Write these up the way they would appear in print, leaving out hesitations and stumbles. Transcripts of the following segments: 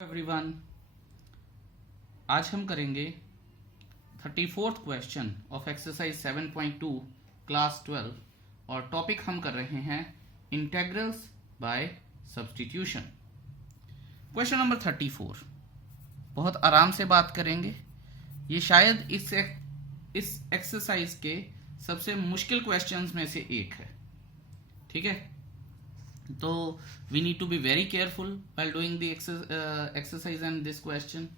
Everyone, आज हम करेंगे 34th question of exercise 7.2 class 12 और टॉपिक हम कर रहे हैं integrals by substitution. Question number 34 बहुत आराम से बात करेंगे। ये शायद इस एक्सरसाइज के सबसे मुश्किल क्वेश्चंस में से एक है। ठीक है, तो we need to be very careful while doing the exercise and this question,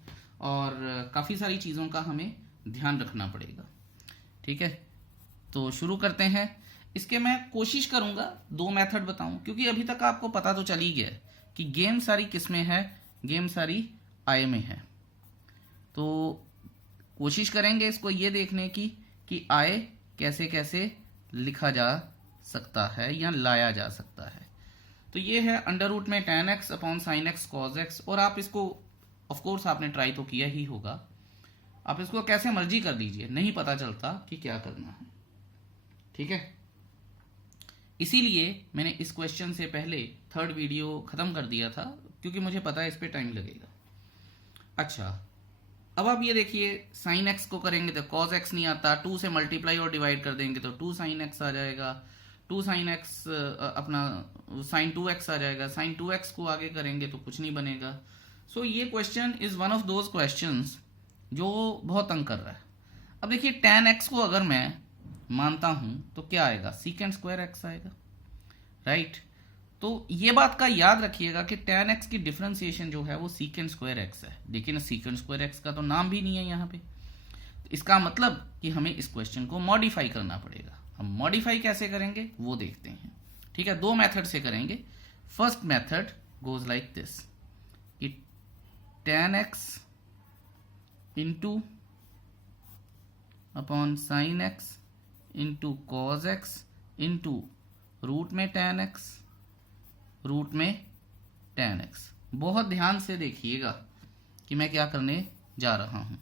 और काफ़ी सारी चीज़ों का हमें ध्यान रखना पड़ेगा। ठीक है, तो शुरू करते हैं। इसके मैं कोशिश करूंगा 2 मेथड बताऊं, क्योंकि अभी तक आपको पता तो चल ही गया है कि गेम सारी किस में है, गेम सारी आई में है। तो कोशिश करेंगे इसको ये देखने की कि आई कैसे कैसे लिखा जा सकता है या लाया जा सकता है। तो ये है अंडर रूट में tan x upon sine x cos x, और आप इसको ऑफ कोर्स आपने ट्राई तो किया ही होगा। आप इसको कैसे मर्जी कर दीजिए, नहीं पता चलता कि क्या करना है। ठीक है, इसीलिए मैंने इस क्वेश्चन से पहले 3rd वीडियो खत्म कर दिया था, क्योंकि मुझे पता है इस पे टाइम लगेगा। अच्छा, अब आप ये देखिए, साइन एक्स को करेंगे तो कॉज एक्स नहीं आता, 2 से मल्टीप्लाई और डिवाइड कर देंगे तो 2 साइन एक्स आ जाएगा, 2 साइन एक्स अपना साइन 2x आ जाएगा, साइन 2x को आगे करेंगे तो कुछ नहीं बनेगा। सो ये question is one of those questions जो बहुत तंग कर रहा है। अब देखिए, tan x को अगर मैं मानता हूं तो क्या आएगा, सीकेंड स्क्वायर x आएगा, राइट। तो ये बात का याद रखिएगा कि tan x की डिफरेंशिएशन जो है वो सीकेंड स्क्वायर x है, लेकिन सीकेंड स्क्वायर x का तो नाम भी नहीं है यहाँ पे। तो इसका मतलब कि हमें इस क्वेश्चन को मॉडिफाई करना पड़ेगा। हम मॉडिफाई कैसे करेंगे वो देखते हैं। ठीक है, 2 मेथड से करेंगे। First method goes like this, कि tan x into upon sine X into cos X into root में tan x, रूट में tan x। बहुत ध्यान से देखिएगा कि मैं क्या करने जा रहा हूं,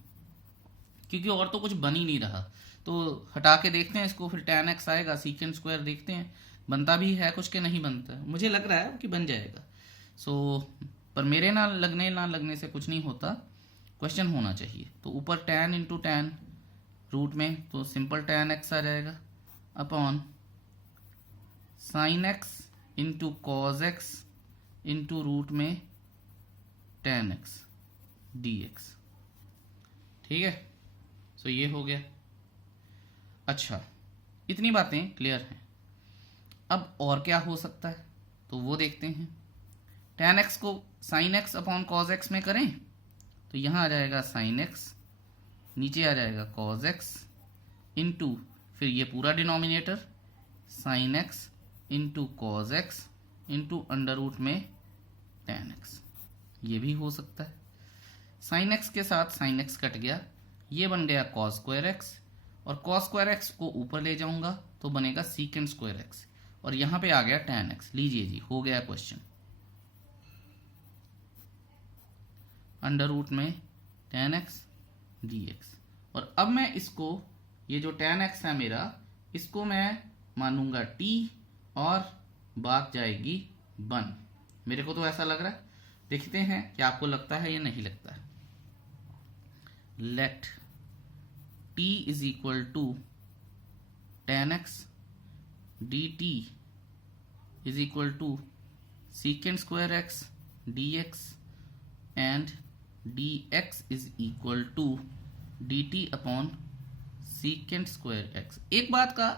क्योंकि और तो कुछ बन ही नहीं रहा। तो हटा के देखते हैं इसको, फिर tan x आएगा, सीकेंड स्क्वायर देखते हैं बनता भी है कुछ के नहीं बनता है। मुझे लग रहा है कि बन जाएगा। पर मेरे ना लगने से कुछ नहीं होता, क्वेश्चन होना चाहिए। तो ऊपर tan इंटू tan, रूट में तो सिंपल tan x आ जाएगा, upon sine x into cos X into root में tan x dx। ठीक है, सो ये हो गया। अच्छा, इतनी बातें क्लियर हैं। अब और क्या हो सकता है तो वो देखते हैं। tan x को sine x upon cos X में करें तो यहां आ जाएगा साइन x, नीचे आ जाएगा कॉज x इंटू फिर ये पूरा denominator sine x into cos X into under root में tan x। ये भी हो सकता है। साइन x के साथ साइन x कट गया, ये बन गया कॉस स्क्वायर x, और कॉस स्क्वायर x को ऊपर ले जाऊंगा तो बनेगा सीकेंड स्क्वायर x, और यहां पे आ गया tan x। लीजिए जी, हो गया क्वेश्चन। अंडर रूट में tan x dx, और अब मैं इसको, ये जो tan x है मेरा, इसको मैं मानूंगा t और बात जाएगी 1। मेरे को तो ऐसा लग रहा है, देखते हैं कि आपको लगता है या नहीं लगता है। Let t is equal to tan x dt is equal to secant square x dx and dx is equal to dt upon secant square x। एक बात का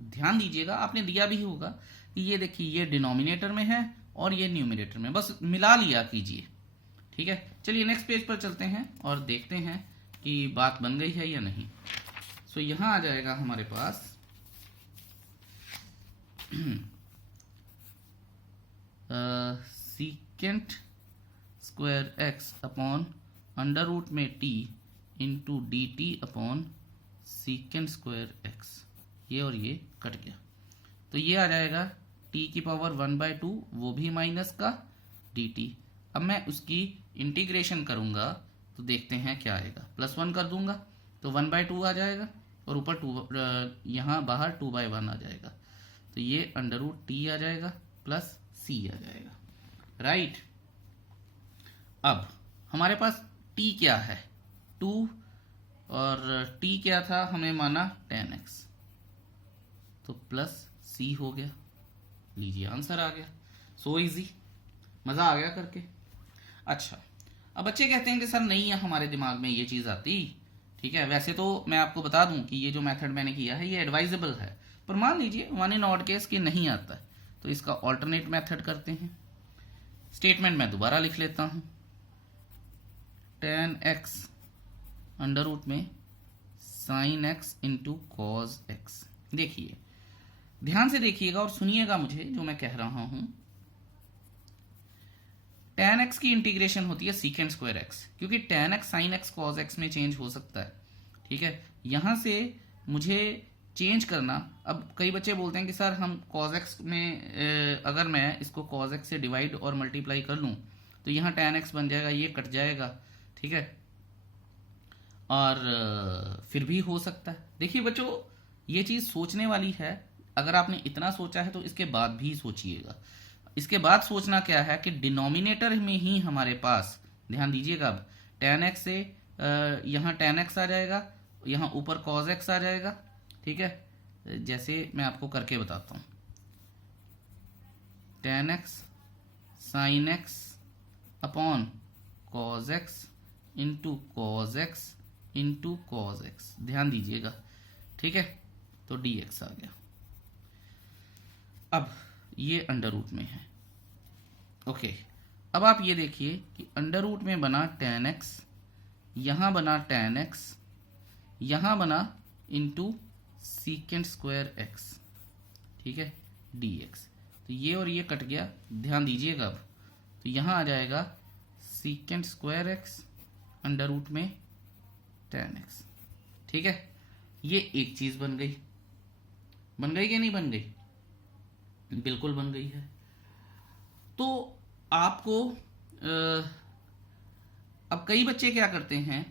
ध्यान दीजिएगा, आपने दिया भी होगा कि ये देखिए, ये डिनोमिनेटर में है और ये न्यूमिनेटर में, बस मिला लिया कीजिए। ठीक है, चलिए नेक्स्ट पेज पर चलते हैं और देखते हैं कि बात बन गई है या नहीं। सो यहां आ जाएगा हमारे पास secant square x upon under root में t into D T upon secant square x. ये और ये कट गया, तो ये आ जाएगा t की पावर 1/2, वो भी माइनस का dt। अब मैं उसकी इंटीग्रेशन करूंगा तो देखते हैं क्या आएगा। +1 कर दूंगा तो 1/2 आ जाएगा, और ऊपर 2 यहाँ बाहर 2/1 आ जाएगा। तो ये अंडर रूट t आ जाएगा प्लस c आ जाएगा, राइट। अब हमारे पास t क्या है 2 और t क्या था हमें माना 10x, तो प्लस c हो गया। लीजिए आंसर आ गया। सो इजी, मजा आ गया करके। अच्छा, अब बच्चे कहते हैं कि सर नहीं है हमारे दिमाग में ये चीज आती। ठीक है, वैसे तो मैं आपको बता दूं कि ये जो मेथड मैंने किया है ये एडवाइजेबल है, पर मान लीजिए वन इन ऑड केस कि नहीं आता है, तो इसका ऑल्टरनेट मेथड करते हैं। स्टेटमेंट मैं दोबारा लिख लेता हूं, 10x अंडर रूट में sine x into cos x। देखिए ध्यान से देखिएगा और सुनिएगा मुझे जो मैं कह रहा हूं। tan x की इंटीग्रेशन होती है सीकेंड स्क्वायर x, क्योंकि tan x sin x cos x में चेंज हो सकता है। ठीक है, यहां से मुझे चेंज करना, अब कई बच्चे बोलते हैं कि सर हम cos x में अगर मैं इसको cos x से डिवाइड और मल्टीप्लाई कर लूं तो यहाँ tan x बन जाएगा, ये कट जाएगा। ठीक है, और फिर भी हो सकता है। देखिए बच्चों, ये चीज सोचने वाली है। अगर आपने इतना सोचा है तो इसके बाद भी सोचिएगा। इसके बाद सोचना क्या है कि डिनोमिनेटर में ही हमारे पास, ध्यान दीजिएगा, अब tan x से यहाँ tan x आ जाएगा, यहाँ ऊपर cos x आ जाएगा। ठीक है, जैसे मैं आपको करके बताता हूँ, tan x sin x upon cos x into cos x into cos x। ध्यान दीजिएगा, ठीक है, तो dx आ गया। अब ये अंडर रूट में है। ओके, अब आप ये देखिए कि अंडर रूट में बना tan x, यहां बना tan x, यहां बना इंटू सीकेंड स्क्वायर x। ठीक है, dx, तो ये और ये कट गया। ध्यान दीजिएगा, अब तो यहां आ जाएगा secant square x under root में tan x। ठीक है, ये एक चीज बन गई। बन गई कि नहीं बन गई? बिल्कुल बन गई है। तो आपको अब कई बच्चे क्या करते हैं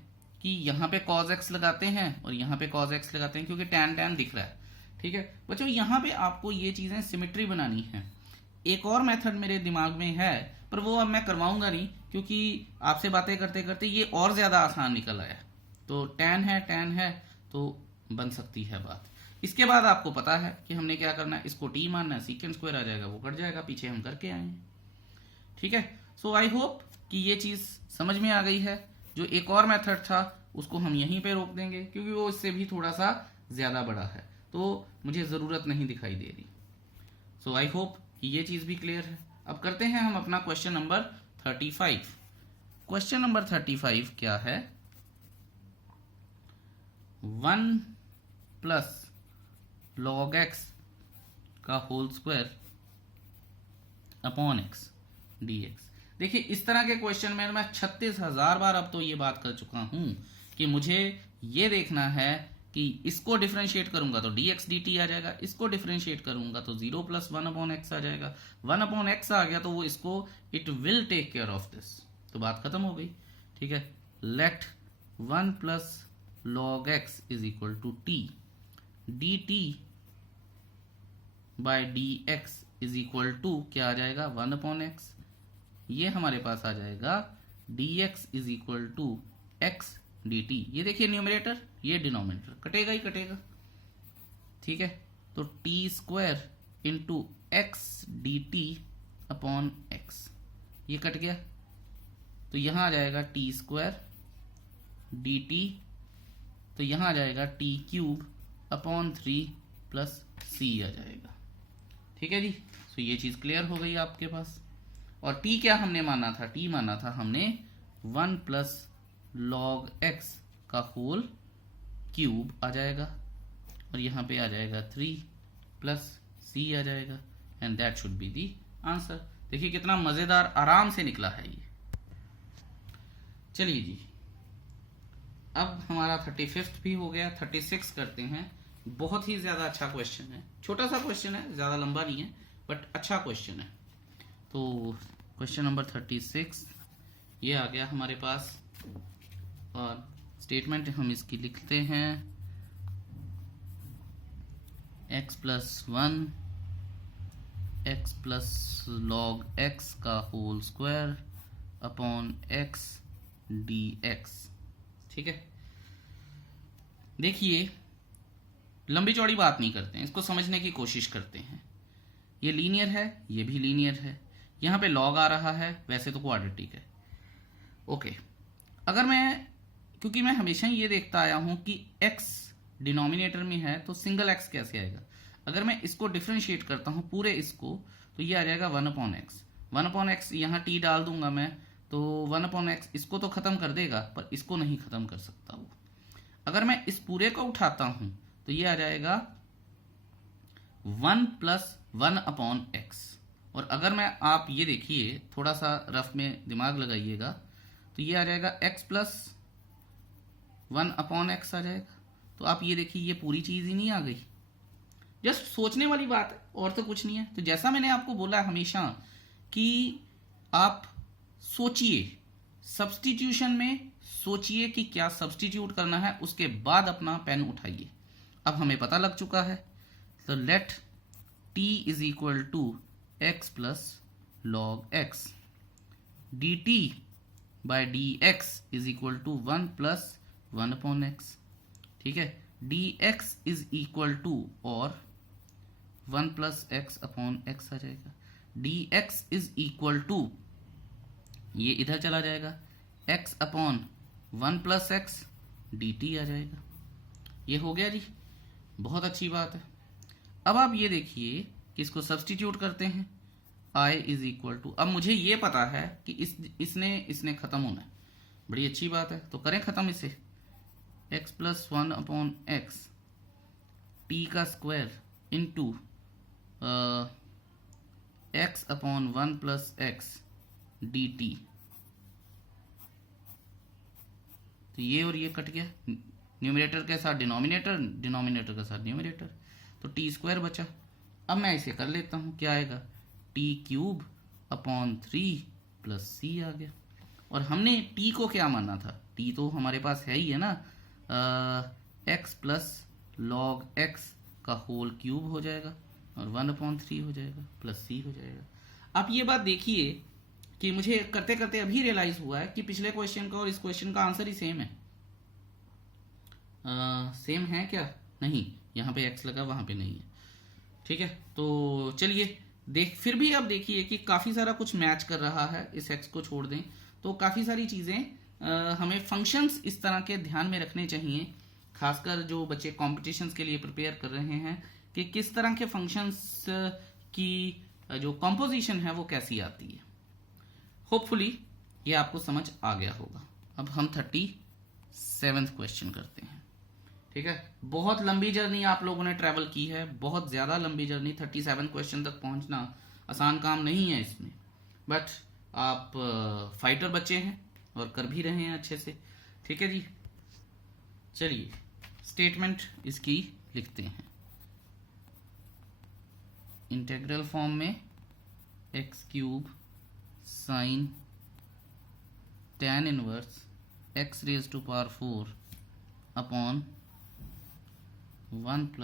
कि यहाँ पे cos x लगाते हैं और यहाँ पे cos x लगाते हैं, क्योंकि tan tan दिख रहा है। ठीक है बच्चों, यहाँ पे आपको ये चीजें सिमेट्री बनानी है। एक और मेथड मेरे दिमाग में है, पर वो अब मैं करवाऊंगा नहीं, क्योंकि आपसे बातें करते करते ये और ज्यादा आसान निकल आया। तो tan है तो बन सकती है बात। इसके बाद आपको पता है कि हमने क्या करना है, इसको t मानना है, सीकेंड स्क्वायर आ जाएगा, वो कट जाएगा, पीछे हम करके आए हैं। ठीक है, सो आई होप कि ये चीज समझ में आ गई है। जो एक और मेथड था उसको हम यहीं पे रोक देंगे, क्योंकि वो इससे भी थोड़ा सा ज्यादा बड़ा है, तो मुझे जरूरत नहीं दिखाई दे रही। सो आई होप कि ये चीज भी क्लियर है। अब करते हैं हम अपना क्वेश्चन नंबर 35। क्वेश्चन नंबर 35 क्या है, 1 प्लस log x का whole square upon x dx। देखिए इस तरह के क्वेश्चन में मैं 36,000 बार अब तो ये बात कर चुका हूं कि मुझे ये देखना है कि इसको डिफरेंशिएट करूंगा तो dx dt आ जाएगा, इसको डिफरेंशिएट करूंगा तो 0 प्लस 1 अपॉन x आ जाएगा। 1 अपॉन x आ गया तो वो इसको it will take care of this, तो बात खत्म हो गई। ठीक है, let 1 plus log x is equal to t dt by dx is equal to क्या आ जाएगा, 1 अपॉन x। ये हमारे पास आ जाएगा dx is equal to x dt। ये देखिए न्यूमरेटर, ये डिनोमिनेटर, कटेगा ही कटेगा। ठीक है, तो t square into x dt upon x, ये कट गया, तो यहां आ जाएगा t स्क्वायर dt, तो यहां आ जाएगा t cube upon 3 plus c आ जाएगा। ठीक है जी, तो ये चीज क्लियर हो गई आपके पास। और t क्या हमने माना था, t माना था हमने 1 प्लस log x का होल क्यूब आ जाएगा, और यहां पे आ जाएगा 3 प्लस c आ जाएगा, and that should be the answer. देखिए कितना मजेदार आराम से निकला है ये। चलिए जी, अब हमारा 35 भी हो गया, 36 करते हैं। बहुत ही ज्यादा अच्छा क्वेश्चन है, छोटा सा क्वेश्चन है, ज्यादा लंबा नहीं है, बट अच्छा क्वेश्चन है। तो क्वेश्चन नंबर 36 ये आ गया हमारे पास, और स्टेटमेंट हम इसकी लिखते हैं, x plus 1 x plus log x का whole square upon x dx। ठीक है, देखिए लंबी चौड़ी बात नहीं करते हैं, इसको समझने की कोशिश करते हैं। ये लीनियर है, ये भी लीनियर है, यहाँ पे लॉग आ रहा है, वैसे तो क्वाड्रेटिक है। ओके, अगर मैं, क्योंकि मैं हमेशा ये देखता आया हूं कि x डिनोमिनेटर में है तो सिंगल x कैसे आएगा। अगर मैं इसको डिफ्रेंशिएट करता हूं पूरे इसको, तो ये आ जाएगा 1/x। 1/x यहाँ t डाल दूंगा मैं, तो 1/x इसको तो खत्म कर देगा, पर इसको नहीं खत्म कर सकता वो। अगर मैं इस पूरे को उठाता हूं तो ये आ जाएगा 1 + 1/x। और अगर मैं, आप ये देखिए थोड़ा सा रफ में दिमाग लगाइएगा, तो ये आ जाएगा x + 1/x आ जाएगा। तो आप ये देखिए ये पूरी चीज ही नहीं आ गई। जस्ट सोचने वाली बात है, और तो कुछ नहीं है। तो जैसा मैंने आपको बोला हमेशा कि आप सोचिए, सब्स्टिट्यूशन में सोचिए कि क्या सब्स्टिट्यूट करना है, उसके बाद अपना पेन उठाइए। अब हमें पता लग चुका है, तो late t = x + log x dt by dx = 1 + 1/x। ठीक है, dx = और 1 + x/x आ जाएगा। dx = ये इधर चला जाएगा, x/1 + x dt आ जाएगा। ये हो गया जी, बहुत अच्छी बात है। अब आप ये देखिए कि इसको सब्स्टिट्यूट करते हैं। I = अब मुझे ये पता है कि इसने खत्म होना है, बड़ी अच्छी बात है। तो करें खत्म इसे, x + 1/x t का square into x/1 + x dt। तो ये और ये कट गया, न्यूमरेटर के साथ डिनोमिनेटर, डिनोमिनेटर के साथ न्यूमरेटर, तो t² बचा। अब मैं इसे कर लेता हूं, क्या आएगा, t³ / 3 + c आ गया। और हमने t को क्या माना था, t तो हमारे पास है ही है ना, x + log x का होल क्यूब हो जाएगा और 1/3 हो जाएगा प्लस c हो जाएगा। आप ये बात देखिए कि मुझे करते करते अभी रियलाइज हुआ है कि पिछले क्वेश्चन का और इस क्वेश्चन का आंसर ही सेम है। सेम है क्या, नहीं, यहाँ पे x लगा, वहां पे नहीं है। ठीक है, तो चलिए फिर भी आप देखिए कि काफी सारा कुछ मैच कर रहा है। इस x को छोड़ दें तो काफी सारी चीजें हमें फंक्शंस इस तरह के ध्यान में रखने चाहिए, खासकर जो बच्चे कॉम्पिटिशन्स के लिए प्रिपेयर कर रहे हैं, कि किस तरह के फंक्शंस की जो कॉम्पोजिशन है वो कैसी आती है। होपफुली ये आपको समझ आ गया होगा। अब हम 37वां क्वेश्चन करते हैं। ठीक है, बहुत लंबी जर्नी आप लोगों ने ट्रैवल की है, बहुत ज्यादा लंबी जर्नी। 37 क्वेश्चन तक पहुंचना आसान काम नहीं है इसमें, बट आप फाइटर बच्चे हैं और कर भी रहे हैं अच्छे से। ठीक है जी, चलिए स्टेटमेंट इसकी लिखते हैं इंटीग्रल फॉर्म में। x³ sin tan inverse x⁴ upon 1 +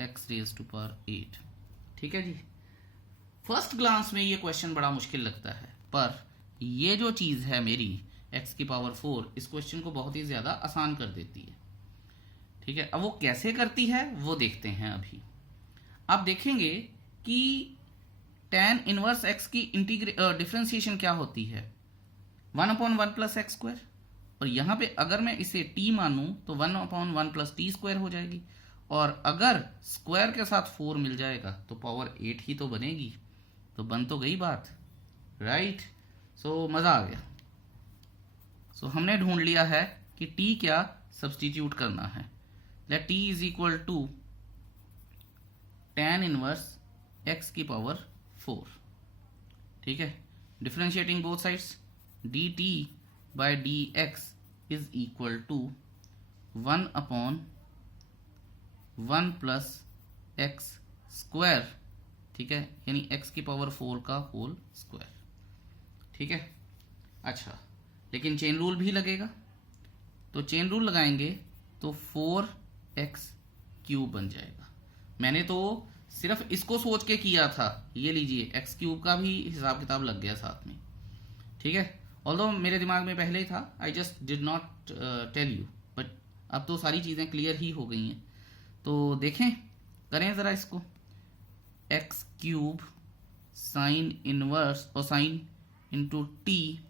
x⁸। ठीक है जी, फर्स्ट ग्लांस में ये क्वेश्चन बड़ा मुश्किल लगता है, पर ये जो चीज है मेरी x⁴ इस क्वेश्चन को बहुत ही ज्यादा आसान कर देती है। ठीक है, अब वो कैसे करती है वो देखते हैं अभी। आप देखेंगे कि tan इनवर्स x की डिफरेंशिएशन क्या होती है, 1/1 + x²। और यहां पे अगर मैं इसे t मानूं तो 1/1 + t² हो जाएगी, और अगर स्क्वायर के साथ 4 मिल जाएगा तो पावर 8 ही तो बनेगी। तो बन तो गई बात, राइट। सो मजा आ गया। सो हमने ढूंढ लिया है कि t क्या सब्स्टिट्यूट करना है। Let t = tan inverse x⁴। ठीक है, differentiating both sides, dt by dx = 1/1 + x²। ठीक है, यानी x⁴ का होल स्क्वायर। ठीक है, अच्छा, लेकिन चेन रूल भी लगेगा। तो चेन रूल लगाएंगे तो 4x³ बन जाएगा। मैंने तो सिर्फ इसको सोच के किया था, ये लीजिए x³ का भी हिसाब किताब लग गया साथ में। ठीक है, ऑल्दो मेरे दिमाग में पहले ही था, I just did not tell you, but अब तो सारी चीज़ें क्लियर ही हो गई हैं। तो देखें, करें ज़रा इसको। एक्स क्यूब साइन इनवर्स और sine into T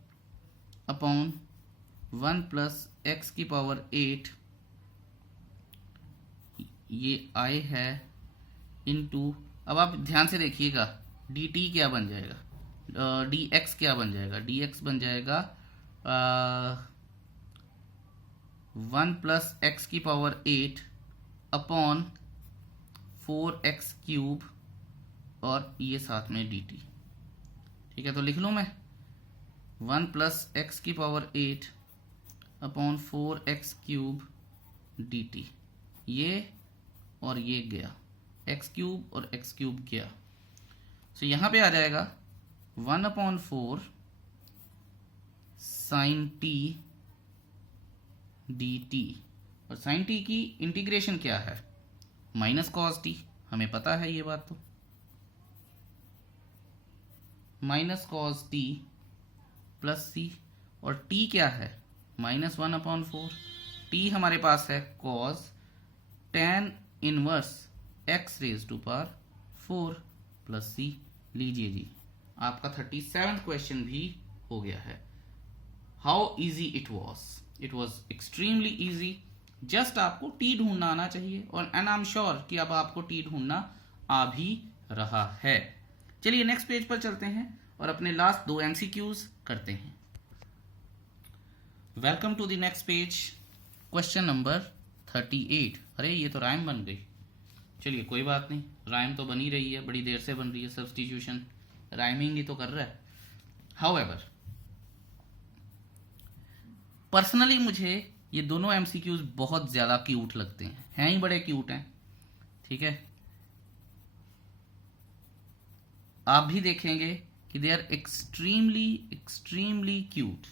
upon 1 plus x की पावर 8, ये आई है, इंटू, अब आप ध्यान से देखिएगा, डी टी क्या बन जाएगा, डी एक्स क्या बन जाएगा, डी एक्स बन जाएगा 1 प्लस एक्स की पावर 8 अपॉन 4x क्यूब और ये साथ में डी टी। ठीक है, तो लिख लूँ मैं 1 प्लस एक्स की power 8 upon 4x cube D T, ये और ये गया, एक्स क्यूब और एक्स क्यूब गया। सो यहाँ पे आ जाएगा 1/4 साइन टी डी टी, और साइन टी की इंटीग्रेशन क्या है, माइनस कॉस टी, हमें पता है ये बात, तो minus cos T plus C, और टी क्या है, -1/4, टी हमारे पास है cos tan inverse x raise to power 4 plus C. लीजिए जी, आपका 37th क्वेश्चन भी हो गया है। How easy it was extremely easy. Just आपको टी ढूंढना आना चाहिए, और एंड आई एम श्योर कि अब आपको टी ढूंढना आ भी रहा है। चलिए नेक्स्ट पेज पर चलते हैं और अपने लास्ट 2 MCQs करते हैं। Welcome to the next page, question number 38। अरे ये तो राइम बन गई, चलिए कोई बात नहीं, राइम तो बनी रही है, बड़ी देर से बन रही है, सब्स्टिट्यूशन राइमिंग ही तो कर रहा है। हाउएवर, पर्सनली मुझे ये दोनों MCQs बहुत ज्यादा क्यूट लगते हैं ही बड़े क्यूट हैं। ठीक है, आप भी देखेंगे कि दे आर एक्सट्रीमली क्यूट।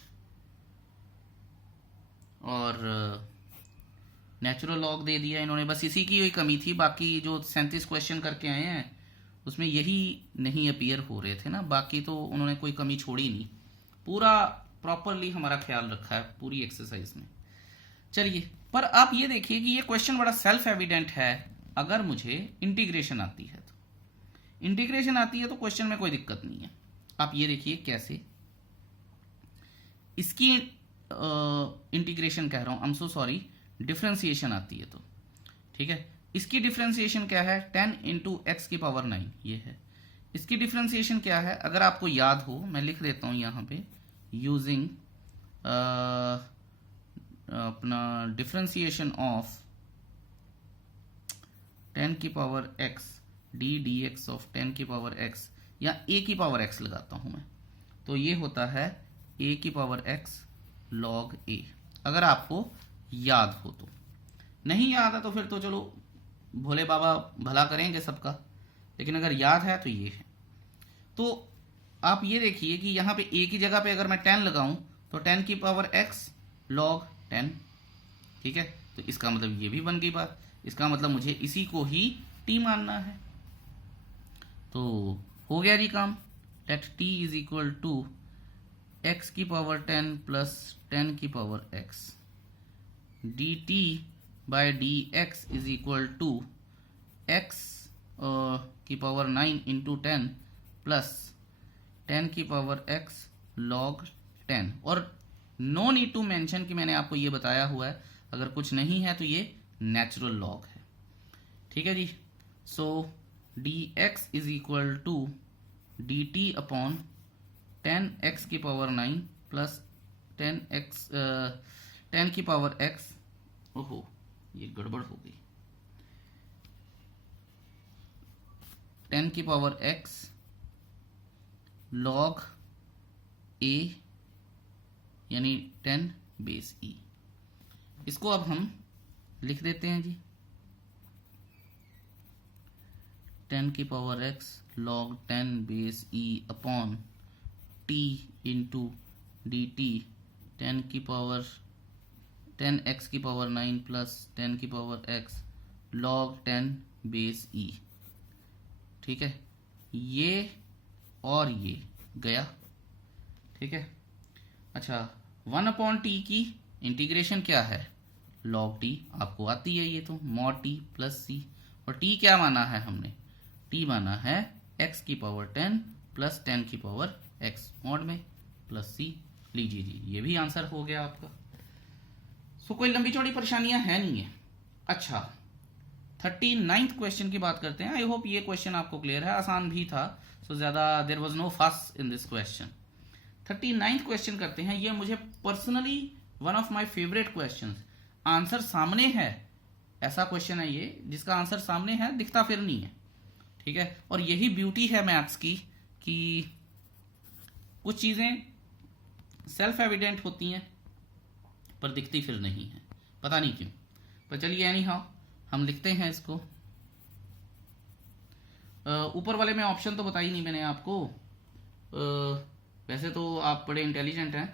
और नेचुरल लॉग दे दिया इन्होंने, बस इसी की हुई कमी थी, बाकी जो 37 क्वेश्चन करके आए हैं उसमें यही नहीं अपीयर हो रहे थे ना, बाकी तो उन्होंने कोई कमी छोड़ी नहीं, पूरा प्रॉपरली हमारा ख्याल रखा है पूरी एक्सरसाइज में। चलिए, पर आप ये देखिए कि ये क्वेश्चन बड़ा सेल्फ एविडेंट है, अगर मुझे इंटीग्रेशन आती है तो, इंटीग्रेशन आती है तो क्वेश्चन में कोई दिक्कत नहीं है। आप ये देखिए कैसे, इसकी इंटीग्रेशन कह रहा हूं, I am so sorry, differentiation आती है तो, ठीक है, इसकी डिफरेंशिएशन क्या है, 10 इंटू एक्स की पावर 9 ये है। इसकी डिफरेंशिएशन क्या है, अगर आपको याद हो, मैं लिख देता हूं यहां पे, यूजिंग अपना डिफरेंशिएशन ऑफ 10 की power x D D x of 10 की पावर x, या a की पावर x लगाता हूं मैं, तो ये होता है a की पावर x log a, अगर आपको याद हो तो। नहीं याद है तो फिर तो चलो भोले बाबा भला करेंगे सबका, लेकिन अगर याद है तो ये है। तो आप ये देखिए कि यहाँ पे a की जगह पे अगर मैं 10 लगाऊं तो 10 की पावर x log 10, ठीक है, तो इसका मतलब ये भी बन गई बात, इसका मतलब मुझे इसी को ही t मानना है। तो हो गया जी काम, let t is equal to x की पावर 10 प्लस 10 की power x, dt by dx is equal to x की पावर 9 इंटू 10 प्लस 10 की पावर x log 10। और नो नीड टू मेंशन कि मैंने आपको ये बताया हुआ है, अगर कुछ नहीं है तो ये नेचुरल लॉग है। ठीक है जी, so dx is equal to dt upon 10x की पावर 9 प्लस 10 की पावर x, ओहो ये गड़बड़ हो गई, 10 की पावर x log a यानी 10 बेस e। इसको अब हम लिख देते हैं जी, 10 की power x log 10 base e upon t into D T 10 की पावर 10x की पावर 9 प्लस 10 की power x log 10 base e। ठीक है, ये और ये गया। ठीक है, अच्छा, 1/t की इंटीग्रेशन क्या है, log t, आपको आती है ये तो, mod t प्लस सी, और t क्या माना है हमने, t माना है x की पावर 10 प्लस 10 की पावर x मॉड में प्लस सी। लीजिए जी, ये भी आंसर हो गया आपका। सो कोई लंबी चौड़ी परेशानियां है नहीं है। अच्छा, 39th क्वेश्चन की बात करते हैं। आई होप ये क्वेश्चन आपको क्लियर है, आसान भी था, सो ज्यादा देयर वाज नो फस in this question. 39th question करते हैं। ये मुझे personally one of my favourite question, answer सामने है, ऐसा क्वेश्चन है ये जिसका आंसर सामने है, दिखता फिर नहीं है, ठीक है। और यही ब्यूटी है मैथ्स की कि कुछ चीजें सेल्फ एविडेंट होती हैं पर दिखती फिर नहीं है, पता नहीं क्यों। पर चलिए एनी हाउ हम लिखते हैं इसको। ऊपर वाले में ऑप्शन तो बताई नहीं मैंने आपको, वैसे तो आप बड़े इंटेलिजेंट हैं,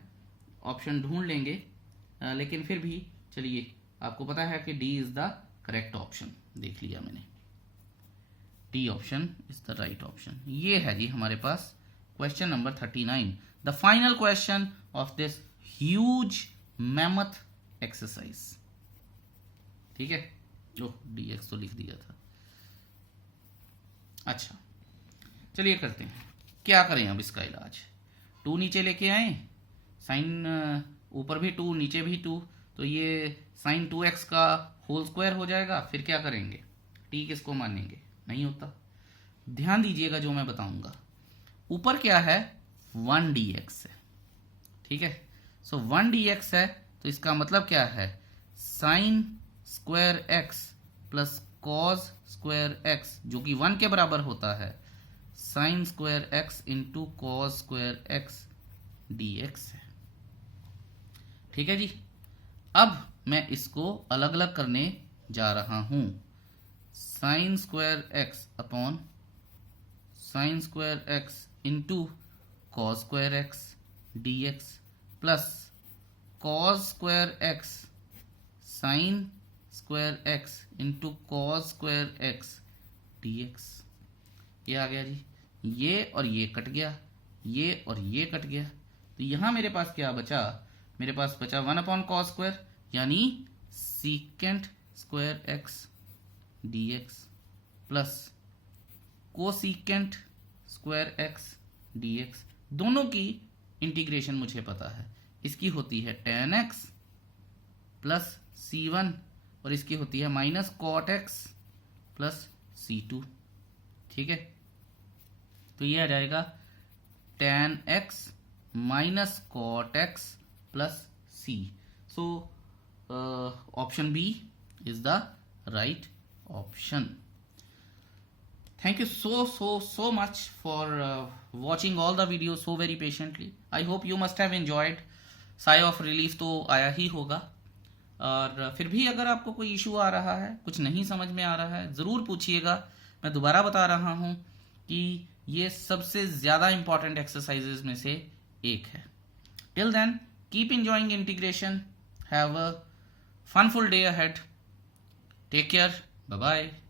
ऑप्शन ढूंढ लेंगे, लेकिन फिर भी चलिए, आपको पता है कि D is the correct option, देख लिया मैंने, D option is the right option. ये है जी हमारे पास question number 39, the final question of this huge mammoth exercise, ठीक है। ओह, dx तो लिख दिया था। अच्छा, चलिए करते हैं, क्या करें अब इसका इलाज। 2 नीचे लेके आए, साइन ऊपर भी 2 नीचे भी 2, तो ये साइन 2x का होल स्क्वायर हो जाएगा। फिर क्या करेंगे, t किसको मानेंगे, नहीं होता। ध्यान दीजिएगा जो मैं बताऊंगा। ऊपर क्या है, 1 dx है, ठीक है। सो 1 dx है, तो इसका मतलब क्या है, sine square x plus cos square x, जो कि 1 के बराबर होता है, sine square x into cos square x dx है, ठीक है जी। अब मैं इसको अलग अलग करने जा रहा हूं, sine square x upon sine square x into cos square x dx plus cos square x sine square x into cos square x dx। ये आ गया जी, ये और ये कट गया, ये और ये कट गया, तो यहां मेरे पास क्या बचा, मेरे पास बचा 1/cos स्क्वायर यानी secant square x dx plus cosecant square x dx। दोनों की इंटीग्रेशन मुझे पता है, इसकी होती है tan x प्लस c1 और इसकी होती है minus cot x plus c2, ठीक है। तो ये आ जाएगा tan x minus cot x plus c। So option B is the right option. Thank you so much for watching all the videos so very patiently. I hope you must have enjoyed. Sigh of relief तो आया ही होगा। और फिर भी अगर आपको कोई issue आ रहा है, कुछ नहीं समझ में आ रहा है, ज़रूर पूछिएगा। मैं दोबारा बता रहा हूँ कि ये सबसे ज़्यादा इंपॉर्टेंट एक्सरसाइजेज में से एक है। Till then keep enjoying integration. Have a funful day ahead. Take care. Bye bye.